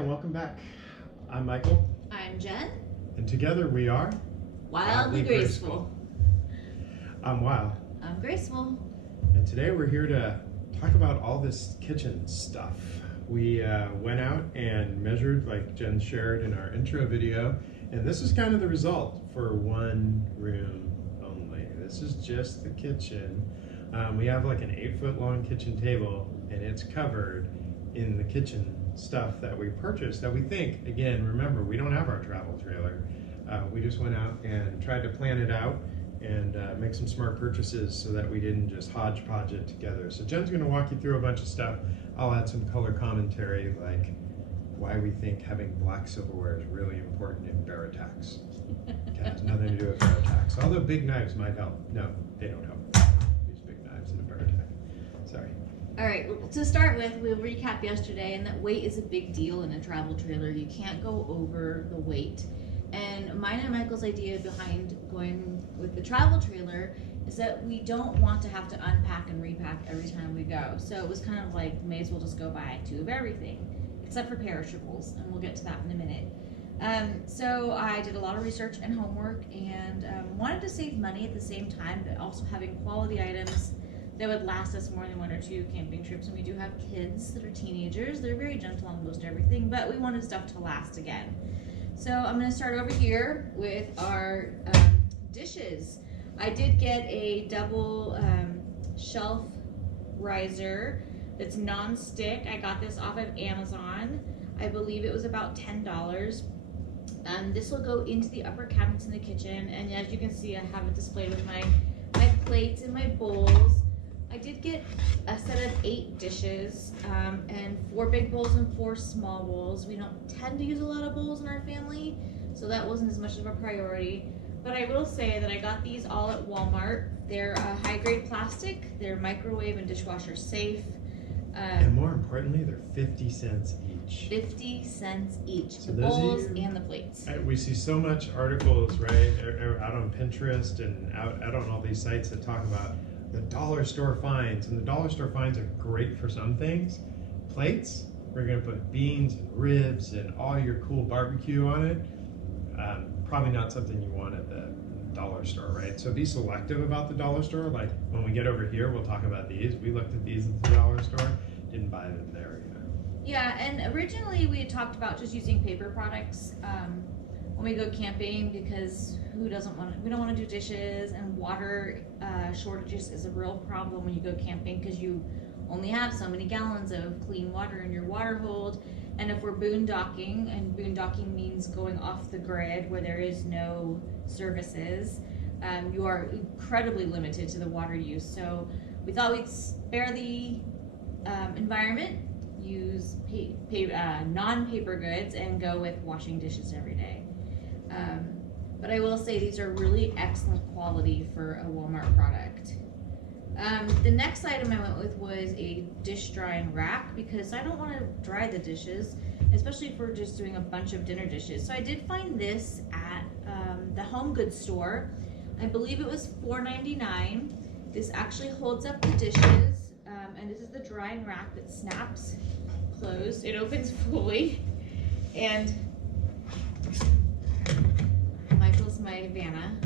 and welcome back. I'm Michael. I'm Jen. And together we are Wildly Graceful. I'm Wild. I'm Graceful. And today we're here to talk about all this kitchen stuff. We went out and measured, like Jen shared in our intro video, and this is kind of the result for one room only. This is just the kitchen. We have like an 8-foot long kitchen table, and it's covered in the kitchen stuff that we purchased that we think, again, remember, we don't have our travel trailer. We just went out and tried to plan it out and make some smart purchases so that we didn't just hodgepodge it together. So Jen's going to walk you through a bunch of stuff. I'll add some color commentary, like why we think having black silverware is really important in bear attacks. It has nothing to do with bear attacks, although big knives might help. No, they don't help. Use big knives in a bear attack. Sorry. All right, to start with, we'll recap yesterday, and that weight is a big deal in a travel trailer. You can't go over the weight. And mine and Michael's idea behind going with the travel trailer is that we don't want to have to unpack and repack every time we go. So it was kind of like, may as well just go buy 2 of everything, except for perishables, and we'll get to that in a minute. So I did a lot of research and homework, and wanted to save money at the same time, but also having quality items that would last us more than 1 or 2 camping trips. And we do have kids that are teenagers. They're very gentle on most everything, but we wanted stuff to last again. So I'm going to start over here with our dishes. I did get a double shelf riser that's non-stick. I got this off of Amazon. I believe it was about $10. This will go into the upper cabinets in the kitchen, and as you can see, I have it displayed with my plates and my bowls. I did get a set of 8 dishes, and 4 big bowls and 4 small bowls. We don't tend to use a lot of bowls in our family, so that wasn't as much of a priority. But I will say that I got these all at Walmart. They're high-grade plastic. They're microwave and dishwasher safe. And more importantly, they're 50 cents each. 50 cents each, So the those of bowls you- and the plates. We see so much articles, right, out on Pinterest and out on all these sites that talk about the dollar store finds, and the dollar store finds are great for some things. Plates, we're gonna put beans and ribs and all your cool barbecue on it. Probably not something you want at the dollar store, right? So be selective about the dollar store. Like when we get over here, we'll talk about these. We looked at these at the dollar store, didn't buy them there, you know. Yeah, and originally we had talked about just using paper products when we go camping, because we don't want to do dishes, and water shortages is a real problem when you go camping because you only have so many gallons of clean water in your water hold. And if we're boondocking, and boondocking means going off the grid where there is no services, you are incredibly limited to the water use. So we thought we'd spare the environment, use non-paper goods, and go with washing dishes every day. But I will say these are really excellent quality for a Walmart product. The next item I went with was a dish drying rack, because I don't want to dry the dishes, especially if we're just doing a bunch of dinner dishes. So I did find this at the home goods store. I believe it was $4.99. This actually holds up the dishes, and this is the drying rack that snaps closed. It opens fully, and Michael's my Vanna.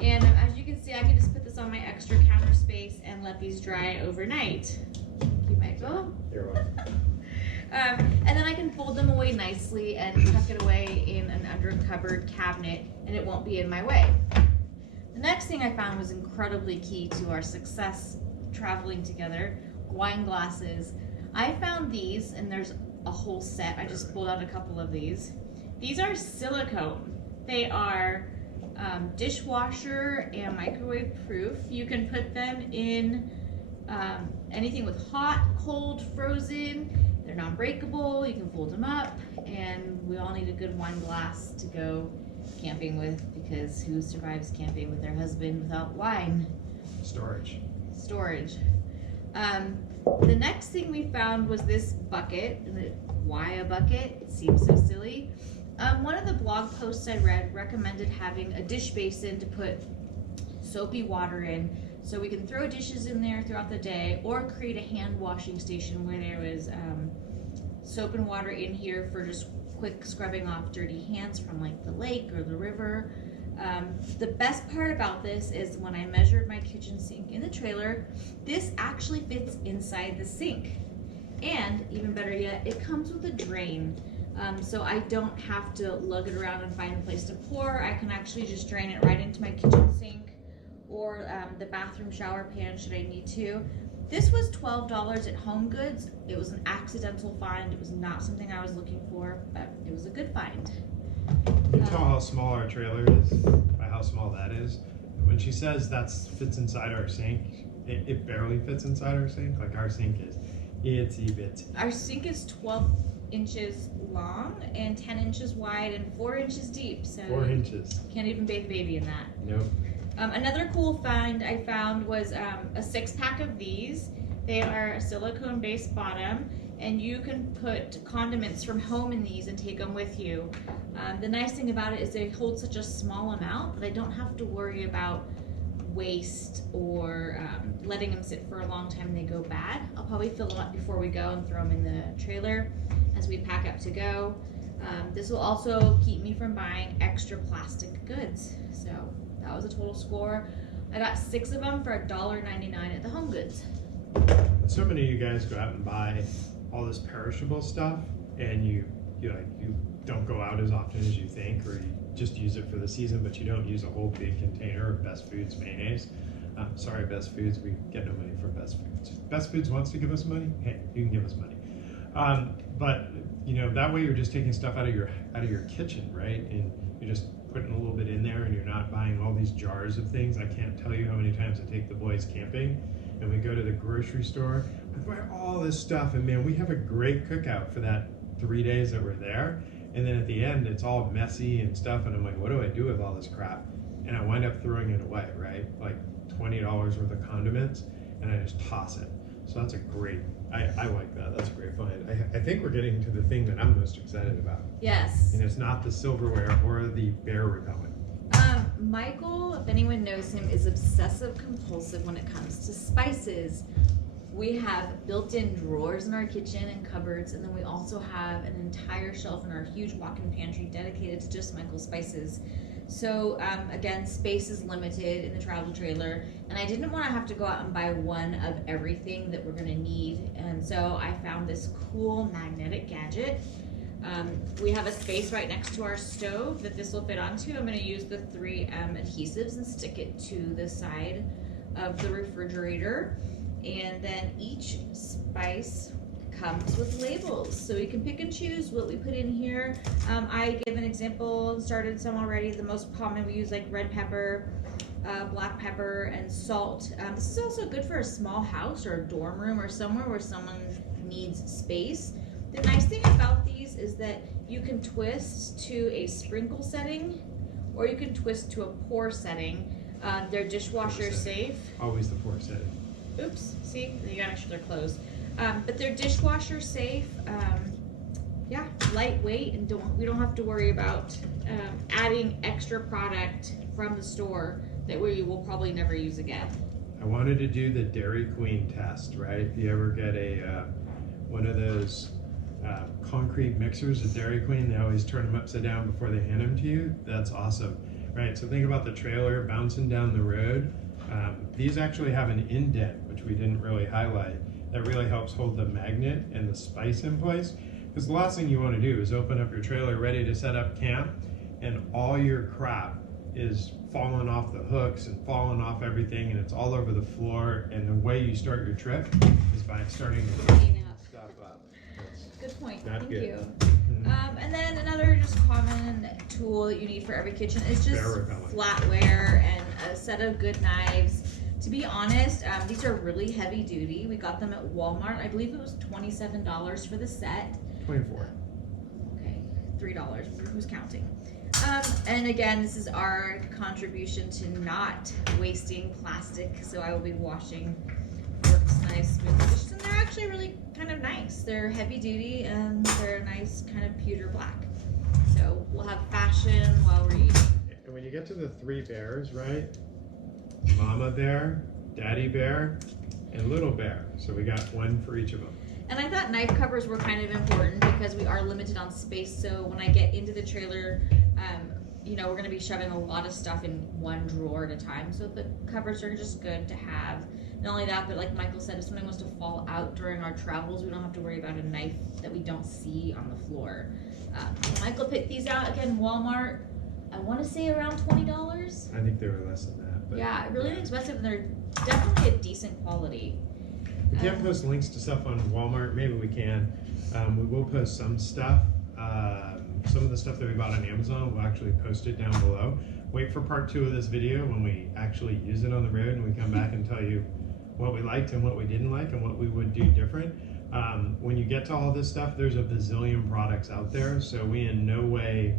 And as you can see, I can just put this on my extra counter space and let these dry overnight. Thank you, Michael. You're welcome. And then I can fold them away nicely and tuck it away in an under cupboard cabinet, and it won't be in my way. The next thing I found was incredibly key to our success traveling together: wine glasses. I found these, and there's a whole set. I just pulled out a couple of these. These are silicone. They are dishwasher and microwave proof. You can put them in anything with hot, cold, frozen. They're non-breakable. You can fold them up, and we all need a good wine glass to go camping with, because who survives camping with their husband without wine? Storage. The next thing we found was this bucket. Why a bucket? It seems so silly. One of the blog posts I read recommended having a dish basin to put soapy water in, so we can throw dishes in there throughout the day, or create a hand washing station where there was soap and water in here for just quick scrubbing off dirty hands from like the lake or the river. The best part about this is when I measured my kitchen sink in the trailer, this actually fits inside the sink. And even better yet, it comes with a drain. So I don't have to lug it around and find a place to pour. I can actually just drain it right into my kitchen sink or the bathroom shower pan should I need to. This was $12 at Home Goods. It was an accidental find. It was not something I was looking for, but it was a good find. You can tell how small our trailer is by how small that is. When she says that fits inside our sink, it barely fits inside our sink. Like our sink is itsy bitsy. Our sink is 12 inches long and 10 inches wide and 4 inches deep. So 4 inches. Can't even bathe the baby in that. Nope. Another cool find I found was a 6-pack of these. They are a silicone-based bottom, and you can put condiments from home in these and take them with you. The nice thing about it is they hold such a small amount that I don't have to worry about waste or letting them sit for a long time and they go bad. I'll probably fill them up before we go and throw them in the trailer as we pack up to go. This will also keep me from buying extra plastic goods. So that was a total score. I got 6 of them for $1.99 at the Home Goods. So many of you guys go out and buy all this perishable stuff, and you don't go out as often as you think, or you just use it for the season, but you don't use a whole big container of Best Foods mayonnaise. Sorry, Best Foods, we get no money from Best Foods. If Best Foods wants to give us money, hey, you can give us money. But that way you're just taking stuff out of your kitchen, right? And you're just putting a little bit in there, and you're not buying all these jars of things. I can't tell you how many times I take the boys camping, and we go to the grocery store, we buy all this stuff, and man, we have a great cookout for that 3 days that we're there. And then at the end, it's all messy and stuff, and I'm like, what do I do with all this crap? And I wind up throwing it away, right? Like $20 worth of condiments, and I just toss it. So that's I like that. That's a great find. I think we're getting to the thing that I'm most excited about. Yes. And it's not the silverware or the bear repellent. Michael, if anyone knows him, is obsessive compulsive when it comes to spices. We have built-in drawers in our kitchen and cupboards, and then we also have an entire shelf in our huge walk-in pantry dedicated to just Michael's spices. So again, space is limited in the travel trailer, and I didn't want to have to go out and buy one of everything that we're going to need, and so I found this cool magnetic gadget. We have a space right next to our stove that this will fit onto. I'm going to use the 3M adhesives and stick it to the side of the refrigerator. And then each spice comes with labels, so we can pick and choose what we put in here. I gave an example, started some already. The most common we use like red pepper, black pepper, and salt. This is also good for a small house or a dorm room or somewhere where someone needs space. The nice thing about these is that you can twist to a sprinkle setting, or you can twist to a pour setting. They're dishwasher safe. Always the pour setting. Oops, see, you gotta make sure they're closed. But they're dishwasher safe, yeah, lightweight, and we don't have to worry about adding extra product from the store that we will probably never use again. I wanted to do the Dairy Queen test, right? If you ever get one of those concrete mixers at Dairy Queen, they always turn them upside down before they hand them to you. That's awesome, right? So think about the trailer bouncing down the road. These actually have an indent, which we didn't really highlight, that really helps hold the magnet and the spice in place. Because the last thing you want to do is open up your trailer ready to set up camp, and all your crap is falling off the hooks and falling off everything, and it's all over the floor. And the way you start your trip is by starting to clean stuff up. Good point. Not Thank good. you. And then another just common tool that you need for every kitchen is just flatware and a set of good knives. To be honest, these are really heavy duty. We got them at Walmart. I believe it was $27 for the set. 24. Okay, $3. Who's counting? And again, this is our contribution to not wasting plastic. So I will be washing forks, knives, spoons, dishes, and they're actually really kind of nice. They're heavy duty and they're a nice kind of pewter black. So we'll have fashion while we're eating. And when you get to the 3 bears, right? Mama bear, daddy bear, and little bear. So we got one for each of them. And I thought knife covers were kind of important because we are limited on space. So when I get into the trailer, you know, we're going to be shoving a lot of stuff in one drawer at a time. So the covers are just good to have. Not only that, but like Michael said, if something was to fall out during our travels, we don't have to worry about a knife that we don't see on the floor. Michael picked these out, again, Walmart. I want to say around $20. I think they were less than that. But Yeah, really inexpensive, and they're definitely a decent quality. We can't post links to stuff on Walmart. Maybe we can. We will post some stuff. Some of the stuff that we bought on Amazon, we'll actually post it down below. Wait for part 2 of this video when we actually use it on the road and we come back and tell you what we liked and what we didn't like and what we would do different. When you get to all this stuff, there's a bazillion products out there, so we in no way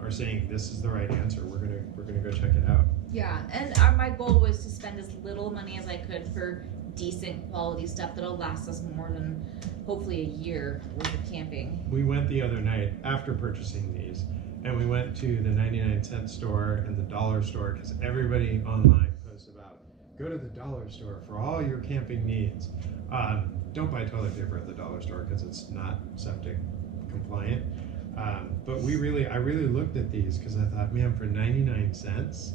are saying this is the right answer. We're gonna go check it out. Yeah, and my goal was to spend as little money as I could for decent quality stuff that'll last us more than hopefully a year worth of camping. We went the other night after purchasing these, and we went to the 99-cent store and the dollar store because everybody online posts about go to the dollar store for all your camping needs. Don't buy toilet paper at the dollar store because it's not septic compliant. But I really looked at these because I thought, man, for 99 cents,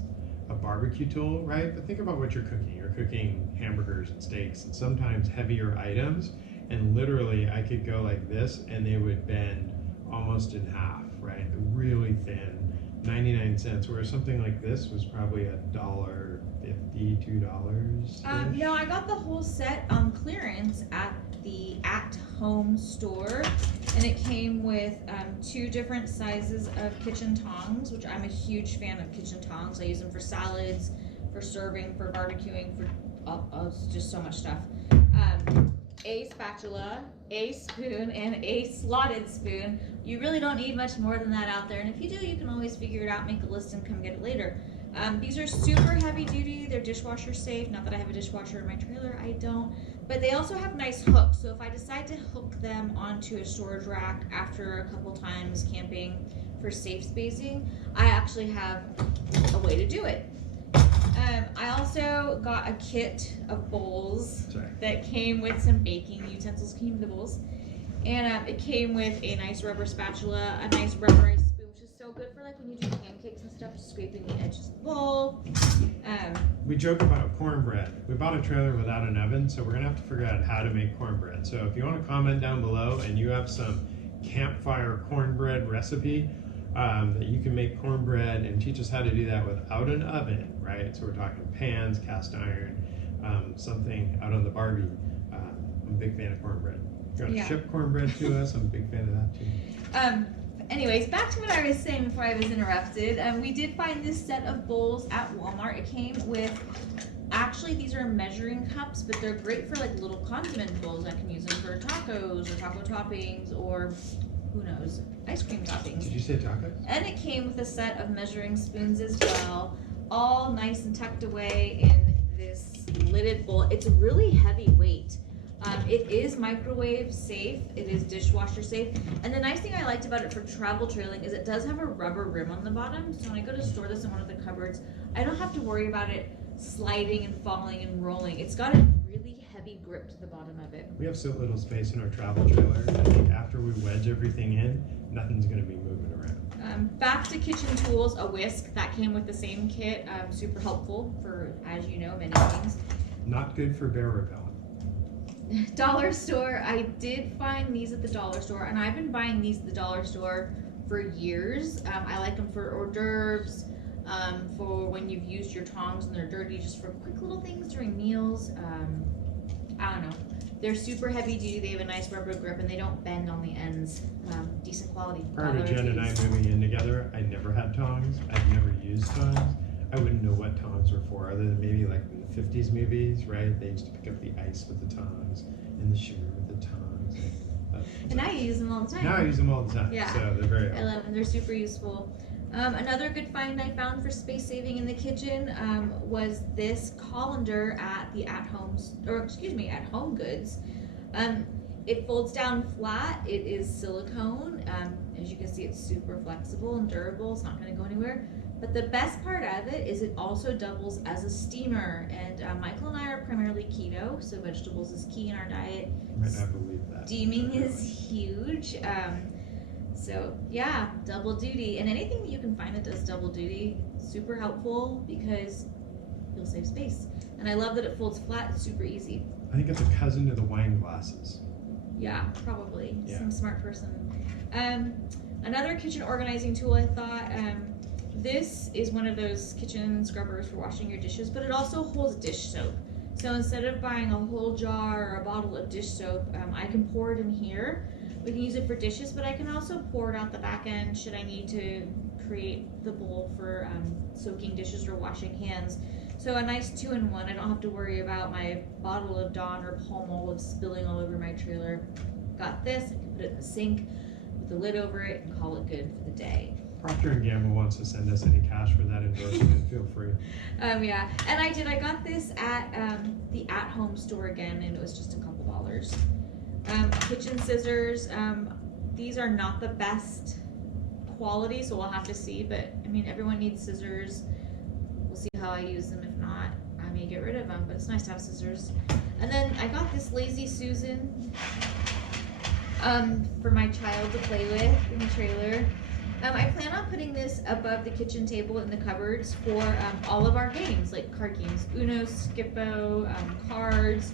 a barbecue tool, right? But think about what you're cooking. You're cooking hamburgers and steaks and sometimes heavier items. And literally I could go like this and they would bend almost in half, right? Really thin, 99 cents, whereas something like this was probably $1.50, $2. No, I got the whole set on clearance at the at-home store, and it came with 2 different sizes of kitchen tongs, which I'm a huge fan of kitchen tongs. I use them for salads, for serving, for barbecuing, for just so much stuff. A spatula, a spoon, and a slotted spoon. You really don't need much more than that out there, and if you do, you can always figure it out, make a list, and come get it later. These are super heavy duty. They're dishwasher safe. Not that I have a dishwasher in my trailer, I don't. But they also have nice hooks. So if I decide to hook them onto a storage rack after a couple times camping for safe spacing, I actually have a way to do it. I also got a kit of bowls that came with some baking utensils, came in the bowls. And it came with a nice rubber spatula, a nice rubberized spoon, which is so good for like when you do pancakes and stuff, just scraping the edges of the bowl. We joke about cornbread. We bought a trailer without an oven, so we're gonna have to figure out how to make cornbread. So if you want to comment down below and you have some campfire cornbread recipe that you can make cornbread and teach us how to do that without an oven, right? So we're talking pans, cast iron, something out on the Barbie. I'm a big fan of cornbread. If you want to ship cornbread to us, I'm a big fan of that too. Anyways, back to what I was saying before I was interrupted. We did find this set of bowls at Walmart. It came with, actually these are measuring cups, but they're great for like little condiment bowls. I can use them for tacos or taco toppings or who knows, ice cream toppings. Did you say tacos? And it came with a set of measuring spoons as well, all nice and tucked away in this lidded bowl. It's a really heavy weight. It is microwave safe, it is dishwasher safe, and the nice thing I liked about it for travel trailing is it does have a rubber rim on the bottom, so when I go to store this in one of the cupboards, I don't have to worry about it sliding and falling and rolling. It's got a really heavy grip to the bottom of it. We have so little space in our travel trailer. I think after we wedge everything in, nothing's going to be moving around. Back to kitchen tools, a whisk that came with the same kit, super helpful for, as you know, many things. Not good for bear repellent. Dollar store, I did find these at the dollar store, and I've been buying these at the dollar store for years. I like them for hors d'oeuvres, for when you've used your tongs and they're dirty, just for quick little things during meals. I don't know. They're super heavy duty, they have a nice rubber grip, and they don't bend on the ends. Decent quality. Prior to Jen and I moving in together, I never had tongs. I've never used tongs. I wouldn't know what tongs were for, other than maybe like in the 50s movies, right? They used to pick up the ice with the tongs and the sugar with the tongs. And now you use them all the time. Now I use them all the time, yeah. So they're very helpful. I love them, they're super useful. Another good find I found for space saving in the kitchen was this colander at the at Home Goods. It folds down flat. It is silicone. As you can see, it's super flexible and durable. It's not going to go anywhere. But the best part of it is it also doubles as a steamer. And Michael and I are primarily keto, so vegetables is key in our diet. I might not believe that. Steaming is huge. So yeah, double duty. And anything that you can find that does double duty, super helpful because you'll save space. And I love that it folds flat, it's super easy. I think it's a cousin to the wine glasses. Yeah, probably. Yeah. Some smart person. Another kitchen organizing tool I thought, this is one of those kitchen scrubbers for washing your dishes, but it also holds dish soap. So instead of buying a whole jar or a bottle of dish soap, I can pour it in here. We can use it for dishes, but I can also pour it out the back end should I need to create the bowl for soaking dishes or washing hands. So a nice 2-in-1. I don't have to worry about my bottle of Dawn or Palm Olive spilling all over my trailer. Got this, I can put it in the sink with the lid over it and call it good for the day. Procter & Gamble wants to send us any cash for that endorsement. Feel free. Yeah, and I got this at the at-home store again, and it was just a couple dollars. Kitchen scissors, these are not the best quality, so we'll have to see, but I mean, everyone needs scissors. We'll see how I use them. If not, I may get rid of them, but it's nice to have scissors. And then I got this Lazy Susan for my child to play with in the trailer. I plan on putting this above the kitchen table in the cupboards for all of our games, like card games, Uno, Skippo, cards,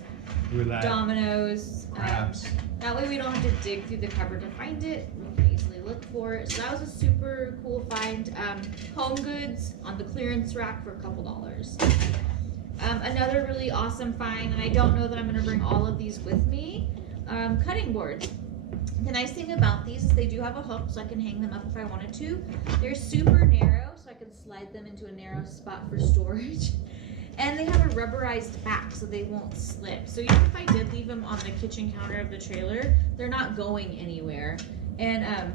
Roulette, dominoes. craps. That way we don't have to dig through the cupboard to find it. We can easily look for it. So that was a super cool find. Home goods on the clearance rack for a couple dollars. Another really awesome find, and I don't know that I'm going to bring all of these with me, cutting boards. The nice thing about these is they do have a hook, so I can hang them up if I wanted to. They're super narrow, so I can slide them into a narrow spot for storage. And they have a rubberized back, so they won't slip. So even if I did leave them on the kitchen counter of the trailer, they're not going anywhere. And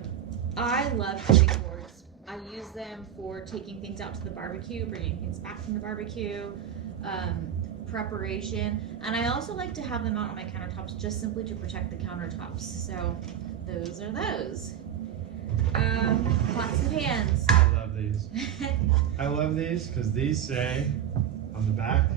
I love cutting boards. I use them for taking things out to the barbecue, bringing things back from the barbecue, preparation, and I also like to have them out on my countertops just simply to protect the countertops. So those are those. Pots and pans. I love these. I love these because these say on the back,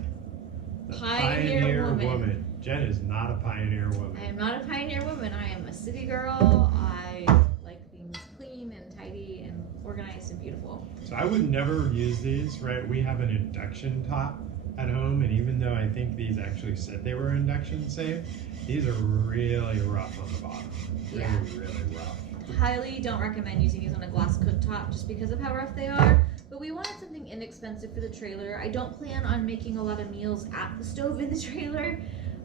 the Pioneer woman. Jen is not a pioneer woman. I am not a pioneer woman. I am a city girl. I like things clean and tidy and organized and beautiful. So I would never use these, right? We have an induction top at home, and even though I think these actually said they were induction safe, these are really rough on the bottom. Really rough. Highly don't recommend using these on a glass cooktop just because of how rough they are. But we wanted something inexpensive for the trailer. I don't plan on making a lot of meals at the stove in the trailer,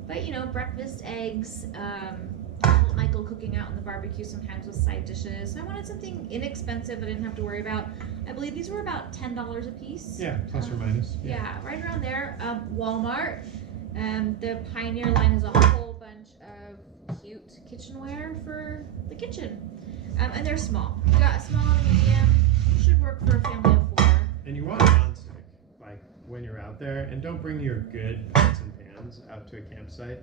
but you know, breakfast, eggs, Michael cooking out on the barbecue sometimes with side dishes. So I wanted something inexpensive I didn't have to worry about. I believe these were about $10 a piece. Yeah, plus or minus. Yeah, right around there. Walmart. The Pioneer line has a whole bunch of cute kitchenware for the kitchen. And they're small. You got a small and medium. Should work for a family of 4. And you want non-stick, like when you're out there, and don't bring your good pots and pans out to a campsite.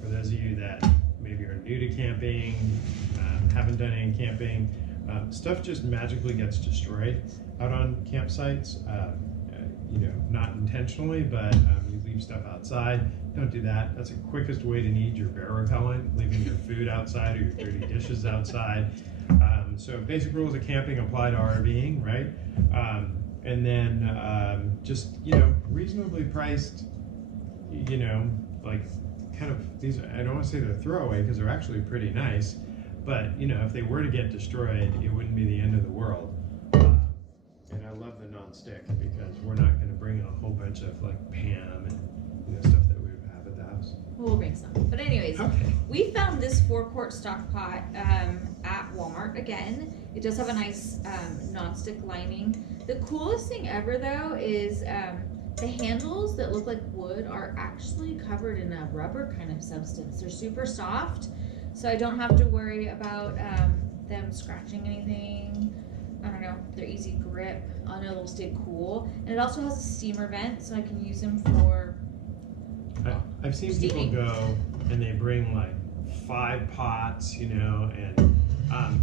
For those of you that maybe are new to camping, haven't done any camping, stuff just magically gets destroyed out on campsites. You know, not intentionally, but you leave stuff outside. Don't do that. That's the quickest way to need your bear repellent, leaving your food outside or your dirty dishes outside. So basic rules of camping apply to RVing, right? And then just, you know, reasonably priced, you know, like kind of these, I don't want to say they're throwaway because they're actually pretty nice, but you know, if they were to get destroyed, it wouldn't be the end of the world. And I love the non-stick because we're not going to bring a whole bunch of like Pam and you know, stuff that we would have at the house. We'll bring some. But anyways, Okay. we found this 4-quart stock pot at Walmart again. It does have a nice non-stick lining. The coolest thing ever though is the handles that look like wood are actually covered in a rubber kind of substance. They're super soft, so I don't have to worry about them scratching anything. I don't know, they're easy grip. I know they'll stay cool. And it also has a steamer vent, so I can use them for I've seen steaming. people go and they bring like 5 pots, you know, and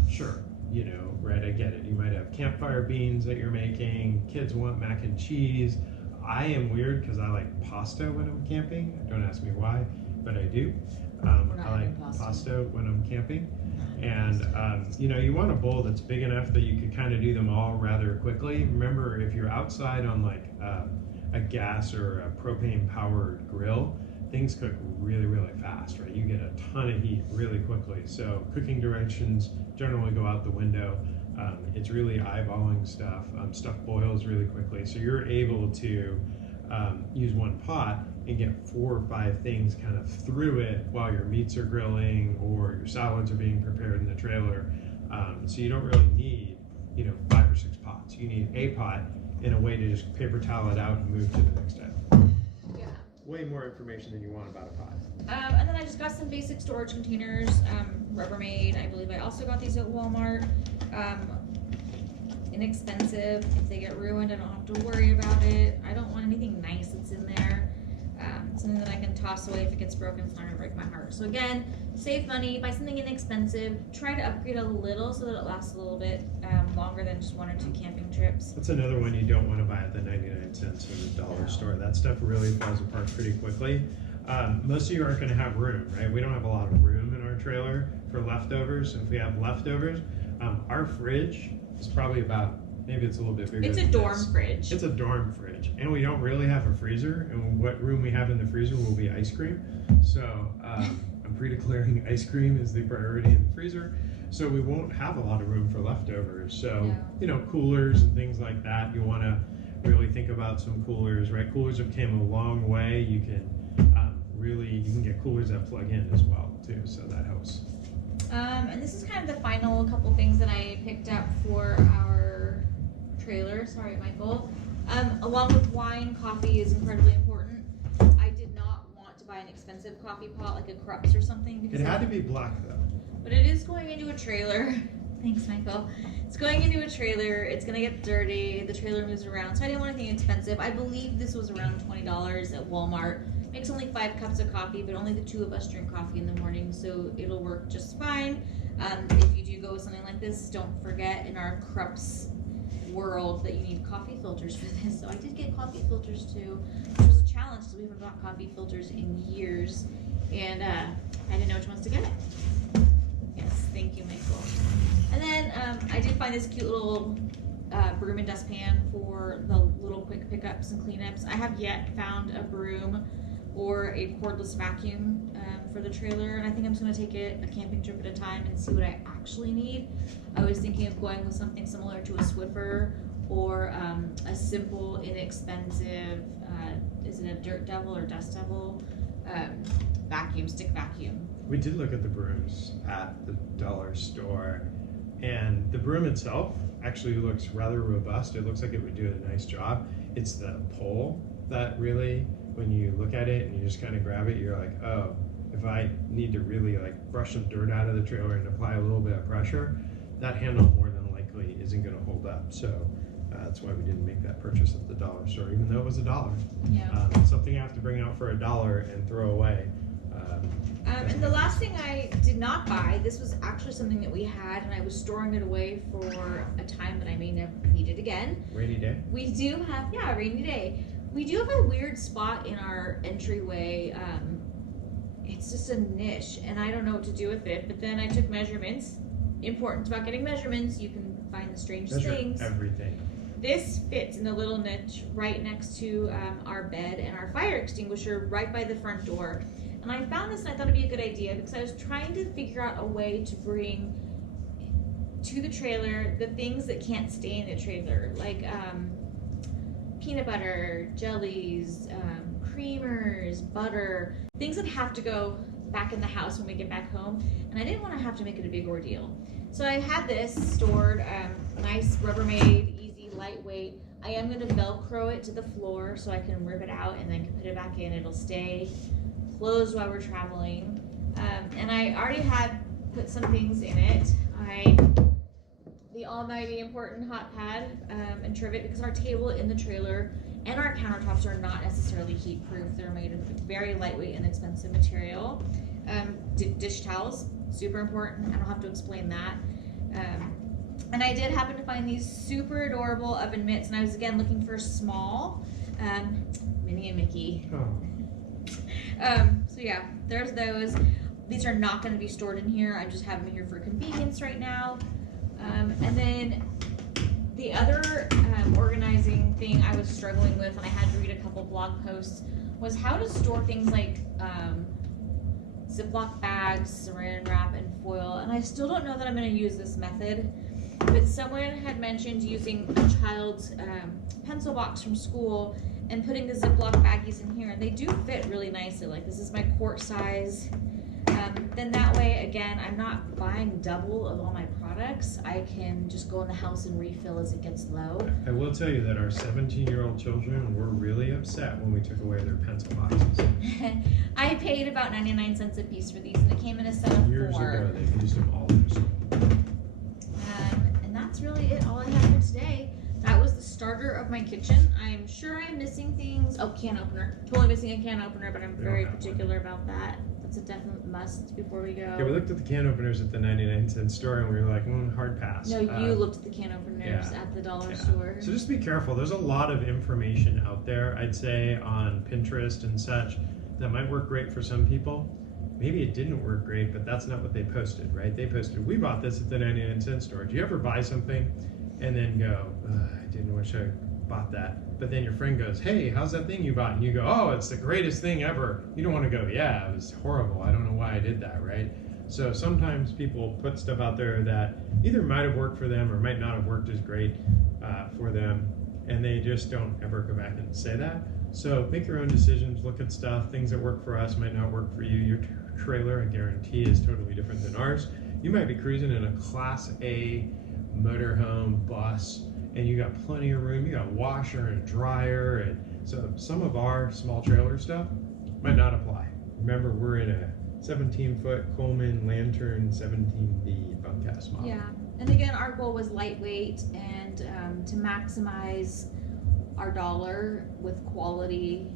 sure, you know, right, I get it. You might have campfire beans that you're making. Kids want mac and cheese. I am weird because I like pasta when I'm camping. Don't ask me why, but I do. I like pasta when I'm camping. And, you know, you want a bowl that's big enough that you could kind of do them all rather quickly. Remember, if you're outside on like a gas or a propane powered grill, things cook really, really fast, right? You get a ton of heat really quickly. So cooking directions generally go out the window. It's really eyeballing stuff. Stuff boils really quickly. So you're able to use one pot and get 4 or 5 things kind of through it while your meats are grilling or your salads are being prepared in the trailer. So you don't really need, you know, 5 or 6 pots. You need a pot and a way to just paper towel it out and move to the next item. Yeah. Way more information than you want about a pot. And then I just got some basic storage containers, Rubbermaid. I believe I also got these at Walmart. Inexpensive. If they get ruined, I don't have to worry about it. I don't want anything nice that's in there. Something that I can toss away if it gets broken. It's not gonna break my heart. So again, save money, buy something inexpensive. Try to upgrade a little so that it lasts a little bit longer than just 1 or 2 camping trips. That's another one you don't want to buy at the 99 cents or the dollar store. That stuff really falls apart pretty quickly. Most of you aren't going to have room, right? We don't have a lot of room in our trailer for leftovers. So if we have leftovers, our fridge is probably about, maybe it's a little bit bigger. It's a dorm fridge. It's a dorm fridge. And we don't really have a freezer. And what room we have in the freezer will be ice cream. So I'm pre-declaring ice cream is the priority in the freezer. So we won't have a lot of room for leftovers. So, you know, coolers and things like that, you want to really think about some coolers, right? Coolers have came a long way. You can you can get coolers that plug in as well too, so that helps. And this is kind of the final couple things that I picked up for our trailer. Sorry, Michael. Along with wine, coffee is incredibly important. I did not want to buy an expensive coffee pot like a Krups or something. Because it had to be black though. But it is going into a trailer. Thanks, Michael. It's going into a trailer. It's gonna get dirty. The trailer moves around, so I didn't want anything expensive. I believe this was around $20 at Walmart. Makes only 5 cups of coffee, but only the 2 of us drink coffee in the morning, so it'll work just fine. If you do go with something like this, don't forget in our Krups world that you need coffee filters for this. So I did get coffee filters too, which was a challenge because we haven't bought coffee filters in years, and I didn't know which ones to get. Yes, thank you, Michael. And then I did find this cute little broom and dustpan for the little quick pickups and cleanups. I have yet found a broom or a cordless vacuum for the trailer, and I think I'm just going to take it a camping trip at a time and see what I actually need. I was thinking of going with something similar to a Swiffer or a simple, inexpensive, is it a Dirt Devil or Dust Devil stick vacuum. We did look at the brooms at the dollar store, and the broom itself actually looks rather robust. It looks like it would do a nice job. It's the pole that really, when you look at it and you just kind of grab it, you're like, oh, if I need to really like brush some dirt out of the trailer and apply a little bit of pressure, that handle more than likely isn't going to hold up. So that's why we didn't make that purchase at the dollar store, even though it was $1. Yeah. Something you have to bring out for $1 and throw away. And the last thing I did not buy, this was actually something that we had, and I was storing it away for a time that I may never need it again. Rainy day? We do have, rainy day. We do have a weird spot in our entryway. It's just a niche, and I don't know what to do with it, but then I took measurements. Important about getting measurements, you can find the strangest things. Everything. This fits in the little niche right next to our bed and our fire extinguisher right by the front door. And I found this and I thought it'd be a good idea because I was trying to figure out a way to bring to the trailer the things that can't stay in the trailer, like peanut butter, jellies, creamers, butter, things that have to go back in the house when we get back home. And I didn't want to have to make it a big ordeal. So I had this stored, nice Rubbermaid, easy, lightweight. I am going to Velcro it to the floor so I can rip it out and then put it back in. It'll stay closed while we're traveling. And I already had put some things in it. The almighty important hot pad and trivet, because our table in the trailer and our countertops are not necessarily heat proof. They're made of very lightweight and expensive material. Dish towels, super important. I don't have to explain that. And I did happen to find these super adorable oven mitts, and I was again looking for small, Minnie and Mickey. So yeah, there's those. These are not going to be stored in here. I'm just having them here for convenience right now. And then the other organizing thing I was struggling with, and I had to read a couple blog posts, was how to store things like Ziploc bags, saran wrap, and foil. And I still don't know that I'm going to use this method, but someone had mentioned using a child's pencil box from school and putting the Ziploc baggies in here, and they do fit really nicely. Like, this is my quart size. Then that way, again, I'm not buying double of all my products. I can just go in the house and refill as it gets low. I will tell you that our 17-year-old children were really upset when we took away their pencil boxes. I paid about 99 cents a piece for these, and it came in a set of 4. Years ago, they used them all in school. And that's really it, all I have for today. That was the starter of my kitchen. I'm sure I'm missing things. Oh, can opener. Totally missing a can opener, but I'm very particular about that. That's a definite must before we go. Yeah, we looked at the can openers at the 99-cent store, and we were like, hard pass. No, you looked at the can openers at the dollar store. So just be careful. There's a lot of information out there, I'd say, on Pinterest and such that might work great for some people. Maybe it didn't work great, but that's not what they posted, right? They posted, we bought this at the 99-cent store. Do you ever buy something and then go, I didn't wish I bought that? But then your friend goes, hey, how's that thing you bought? And you go, oh, it's the greatest thing ever. You don't want to go, yeah, it was horrible. I don't know why I did that, right? So sometimes people put stuff out there that either might have worked for them or might not have worked as great for them, and they just don't ever go back and say that. So make your own decisions, look at stuff. Things that work for us might not work for you. Your trailer, I guarantee, is totally different than ours. You might be cruising in a Class A motorhome bus, and you got plenty of room. You got a washer and a dryer, and so some of our small trailer stuff might not apply. Remember, we're in a 17-foot Coleman Lantern 17B bunkhouse model. Yeah, and again, our goal was lightweight and to maximize our dollar with quality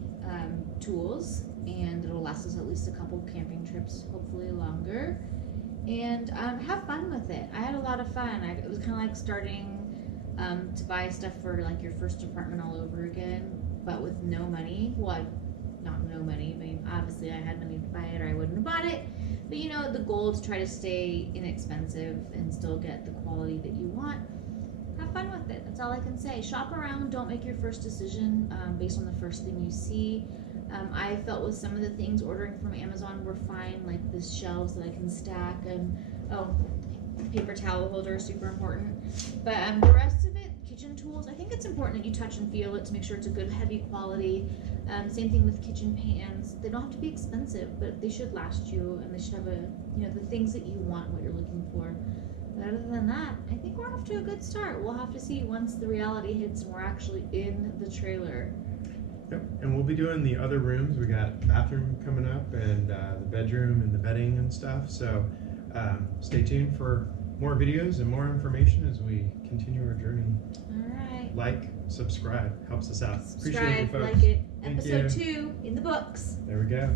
tools, and it'll last us at least a couple camping trips, hopefully longer, and have fun with it. I had a lot of fun. It was kind of like starting to buy stuff for like your first apartment all over again, but with no money. Well, not no money. I mean, obviously I had money to buy it or I wouldn't have bought it. But you know, the goal is to try to stay inexpensive and still get the quality that you want. Have fun with it. That's all I can say. Shop around. Don't make your first decision based on the first thing you see. I felt with some of the things ordering from Amazon were fine, like the shelves that I can stack, and paper towel holder is super important. But the rest of it, kitchen tools, I think it's important that you touch and feel it to make sure it's a good heavy quality. Same thing with kitchen pans. They don't have to be expensive, but they should last you, and they should have the things that you want, what you're looking for. But other than that, I think we're off to a good start. We'll have to see once the reality hits and we're actually in the trailer. Yep, and we'll be doing the other rooms. We got bathroom coming up, and the bedroom and the bedding and stuff. So stay tuned for more videos and more information as we continue our journey. All right. Like, subscribe, helps us out. Subscribe, Appreciate you folks. like it. Thank Episode you. 2 in the books. There we go.